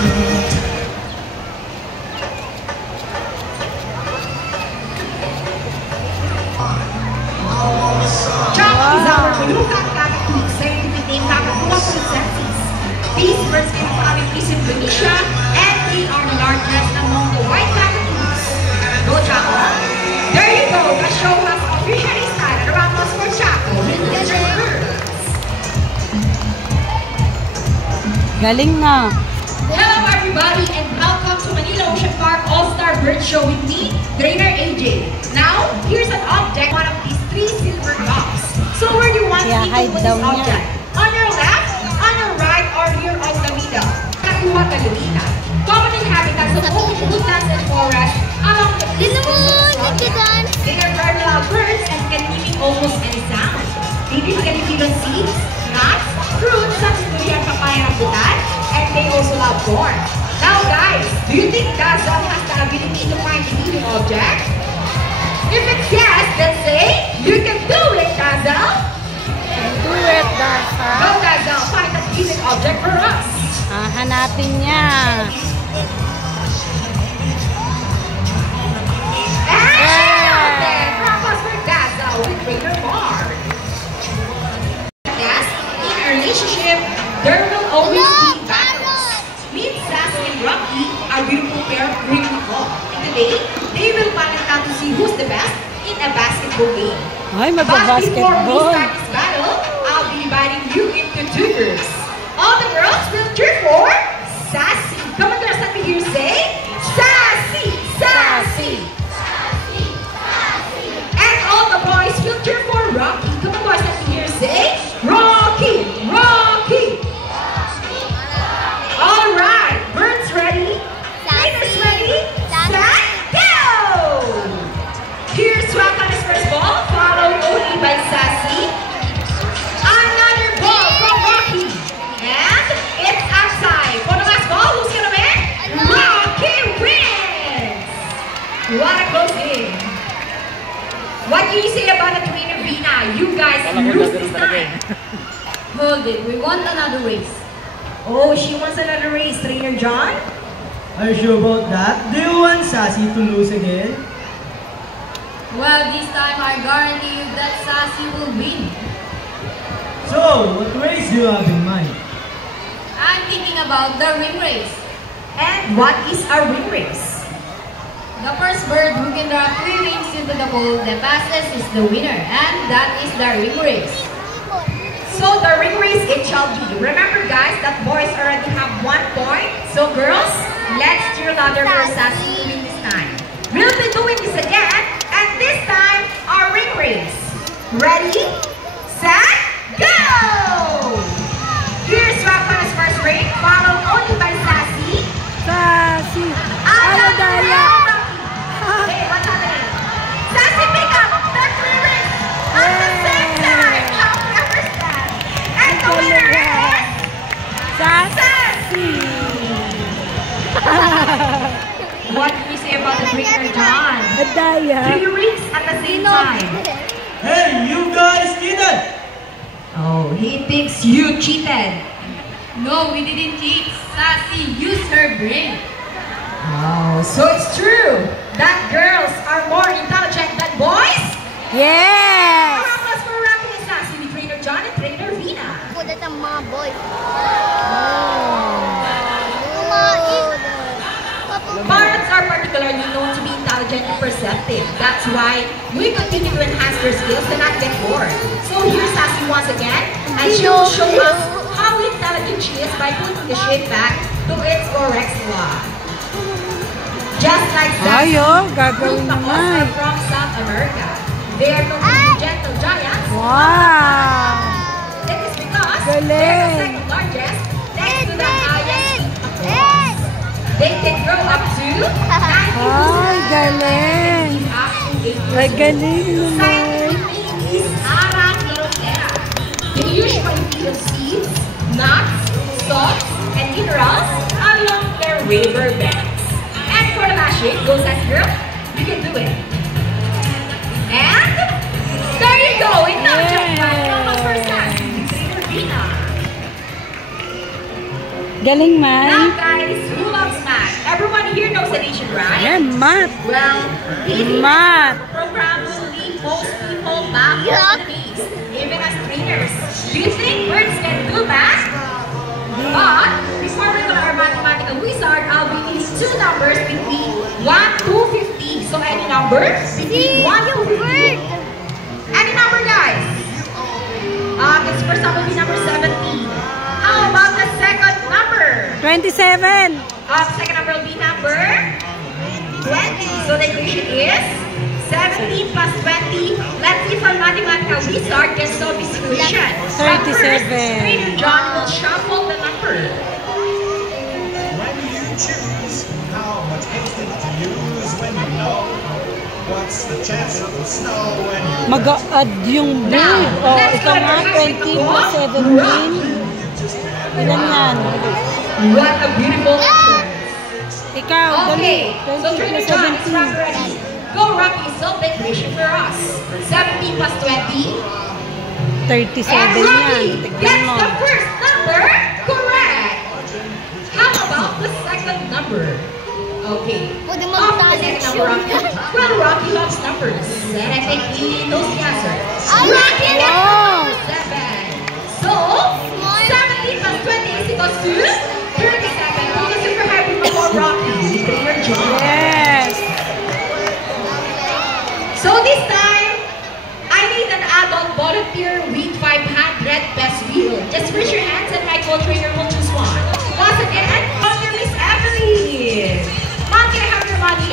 These birds came from East Indonesia, and they are the largest among the white cockatoos. Go Chaco! There you go, the show has officially started. Around us for Chaco with the birds. Galing na! Hello everybody and welcome to Manila Ocean Park All-Star Bird Show with me, Trainer AJ. Now, here's an object, one of these 3 silver cups. So where do you want me to put this object? On your left, on your right, or here on the middle? Nakuha Kalumina. Common inhabitants of all woodlands and forests along the east coast of Australia. They are very loud birds and can mimic almost any sound. They typically feed on seeds, nuts, fruits such as durian, papaya, rambutan, and they also love corn. Now guys, do you think Dazzle has the ability to find the hidden object? If it's yes, then say, you can do it, Dazzle! Do it, Dazzle! Go Dazzle, find that hidden object for us! Hanapin niya! And props for Dazzle with Trainer Mark! Yes, in a relationship, there will always be battles. Meet Sassy and Rocky, our beautiful pair of green couple. And today, they will battle out to see who's the best in a basketball game. Ay, But before we magbabasketball! start this battle, I'll be dividing you into 2 groups. All the girls will cheer for Sassy. Come on girls, let me hear you say Sassy! Sassy! Sassy! Sassy! And all the boys will cheer for Rocky. Come on boys, let me hear you say Rocky! Rocky! Alright, birds ready? Trainers ready? Set, go! Here's Swag on his first ball, followed only by Sassy. Another ball from Rocky. And it's outside. For the last ball, who's gonna win? Rocky wins! What a close game. What do you say about the trainer, Vina? You guys lose this time. Hold it, we want another race. Oh, she wants another race, Trainer John? Are you sure about that? Do you want Sassy to lose again? Well, this time I guarantee you that Sassy will win. So, what race do you have in mind? I'm thinking about the ring race. And what is our ring race? The first bird who can drop 3 rings into the bowl the fastest is the winner, and that is the ring race. So the ring race it shall be. Remember guys that boys already have 1 point. So girls, let's cheer louder for Sassy to win this time. We'll be doing this again, and this time our ring race. Ready, set, go! Here's Swag on his first ring, followed only by Sassy. Sassy! Another round. Hey, what's happening? Sassy pick up the 3 rings at the same time. How clever is that? And the winner is Sassy! What do you say about the trainer, John? Adaya! 3 rings at the same time. Hey, you guys cheated! Oh, he thinks you cheated. No, we didn't cheat. Sassy used her brain. Oh, so it's true that girls are more intelligent than boys? Yes! Applause for Rocky and Sassy with Trainer John and Trainer Vina. Kulit ang mga boys. Parrots are particularly known to be intelligent and perceptive. That's why we continue to enhance their skills and not get bored. So here's Sassy once again, and she will show us how intelligent she is by putting the shape back to its correct slot. Just like Sassy, gagawin Rupa naman. are from South America. They are known to be gentle giants. Wow! That is because Galing. they're the second largest next to the highest across. They can grow up to 90 Ay, galing! up to 8 years Ay, old. galing naman! Scientific name is Arachnotera. They usually feed on seeds, nuts, salts, and minerals along their river beds. And for the last shape, go Sassy girl, you can do it. And there you go, intelligent one for Sassy, Trainer Vina. Galing man! Now guys, Well, eating Math. program will lead most people back on the knees, even as trainers. Do you think birds can do math? But before we go to our mathematical wizard, I'll be needing two numbers between 1 to 50. So any number between 1 to 50. Any number, guys? Its first number will be number 17. How about the second number? 27. Second number will be number 20. So the equation is 17 plus 20. Let's see from mathematical wizard can solve this equation. 37. Trainer John will shuffle the number. When you choose how much instinct to use when you know what's the chance of the snow when you Mag-add yung Now, blue. Oh, let's ito go nga, to 20 plus 17. Ilan yan? What a beautiful answer. Ikaw, Okay, dali. so 20 Trainer plus John is 17. rock ready. Go Rocky, solve the equation for us. 17 plus 20. 37 And yan. Rocky Tignan gets mo. the first number correct. How about the second number? Okay. Pwede Off the second number, Rocky. Well, Rocky loves numbers. And I think he knows the answer. Rocky gets Wow. number 7. So, 17 plus 20 is equals to 37. Because if you're happy for Rocky, Trainer John. Yes. So this time, I need an adult volunteer with 500 best wheel. Just raise your hands and my co-trainer will choose one. Once again, volunteer Miss Evelyn. Mom, can I have your money?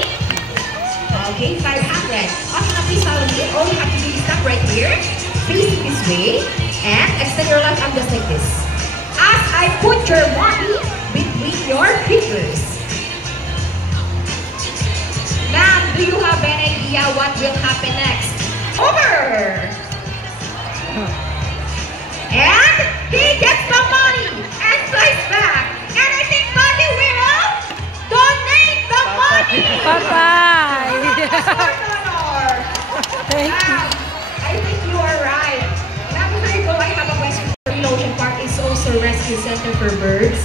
Okay, 500. Okay, now please follow me. All you have to do is stop right here, face it this way, and extend your left arm just like this. As I put your money between your fingers. Ma'am, do you have an idea what will happen next? Over! And he gets the money and flies back. And I think Buddy will donate the money! Bye-bye. Honor. Thank you. I think you are right. Now before you go, I have a question for you. Ocean Park is also a rescue center for birds.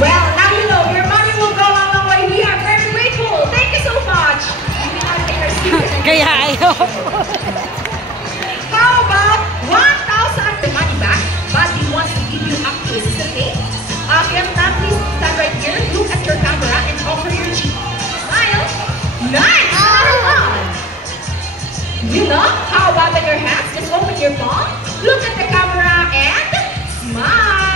Well, now you know your money will go a long way. We are very grateful. Thank you so much. You may now take your seat. Kaya ayaw. How about 1,000 the money back? But he wants to give you a kiss, okay? Okay, now please stand right here. Look at your camera and offer your cheek. Smile. Nice. Another one. You know, how about on your hands? Just open your palm. Look at the camera and smile.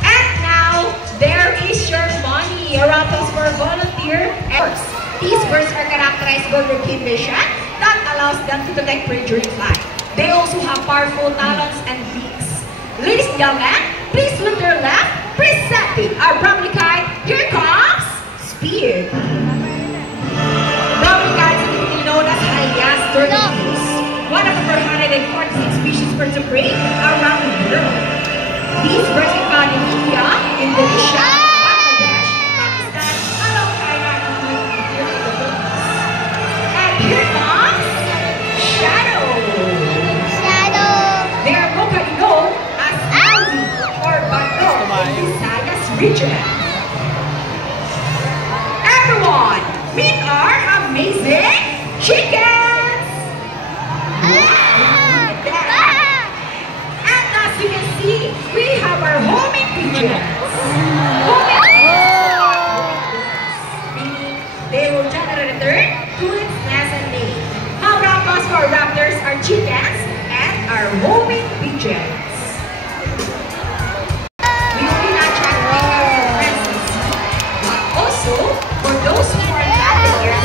And now, there is your money. A round of applause for volunteer. These birds are characterized by their keen vision that allows them to detect prey during flight. They also have powerful talons and beaks. Ladies and gentlemen, please look to your left. Presenting our Bromley kite. Here comes Speed. Bromley kite is typically known as Hyas turtles, one of over 146 species of birds of prey around the world. These birds are found in India, Indonesia, Bangladesh, Pakistan, along China, and the Philippines. And here comes Shadow. They are locally known as Aldi or Bato in Visayas region. Everyone, meet our amazing chickens! Wow, look at that! And as you can see, we have our homing pigeons. Homing meaning they will generally return to its nest and lay. How about us for raptors, our chickens, and our homing pigeons? We will be not trying to make our friends, but also for those who are not here.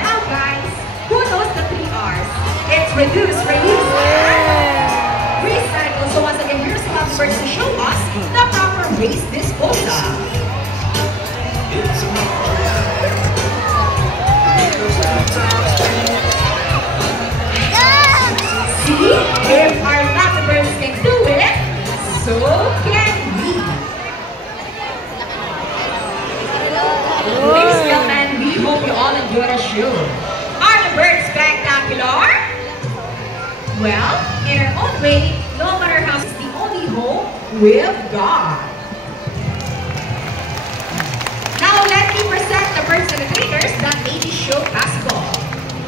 Now guys, who knows the 3 R's? It's reduce, reuse, and recycle. So once again, here's some experts to show us the proper waste disposal. See, if our lovebirds can do it, so can we. Ladies and gentlemen, we hope you all enjoy the show. Are the birds spectacular? Well, in our own way, no matter Your house is the only home with God. Now let me present the birds and the trainers that made this show possible.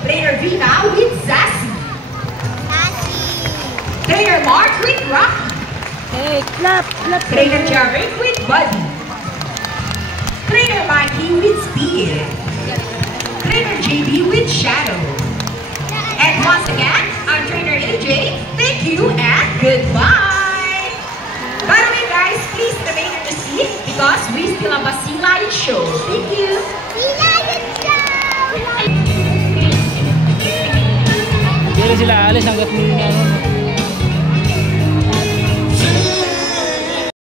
Trainer Vina with Sassy. Trainer Mark with Rocky. Hey, clap. Trainer Jarek with Buddy. Trainer Mikey with Speed. Trainer JB with Shadow. And once again, I'm Trainer AJ. Thank you and goodbye. By the way guys, please remain in the seat because we still have a Sea Lion show. Thank you. Hindi sila alis hanggat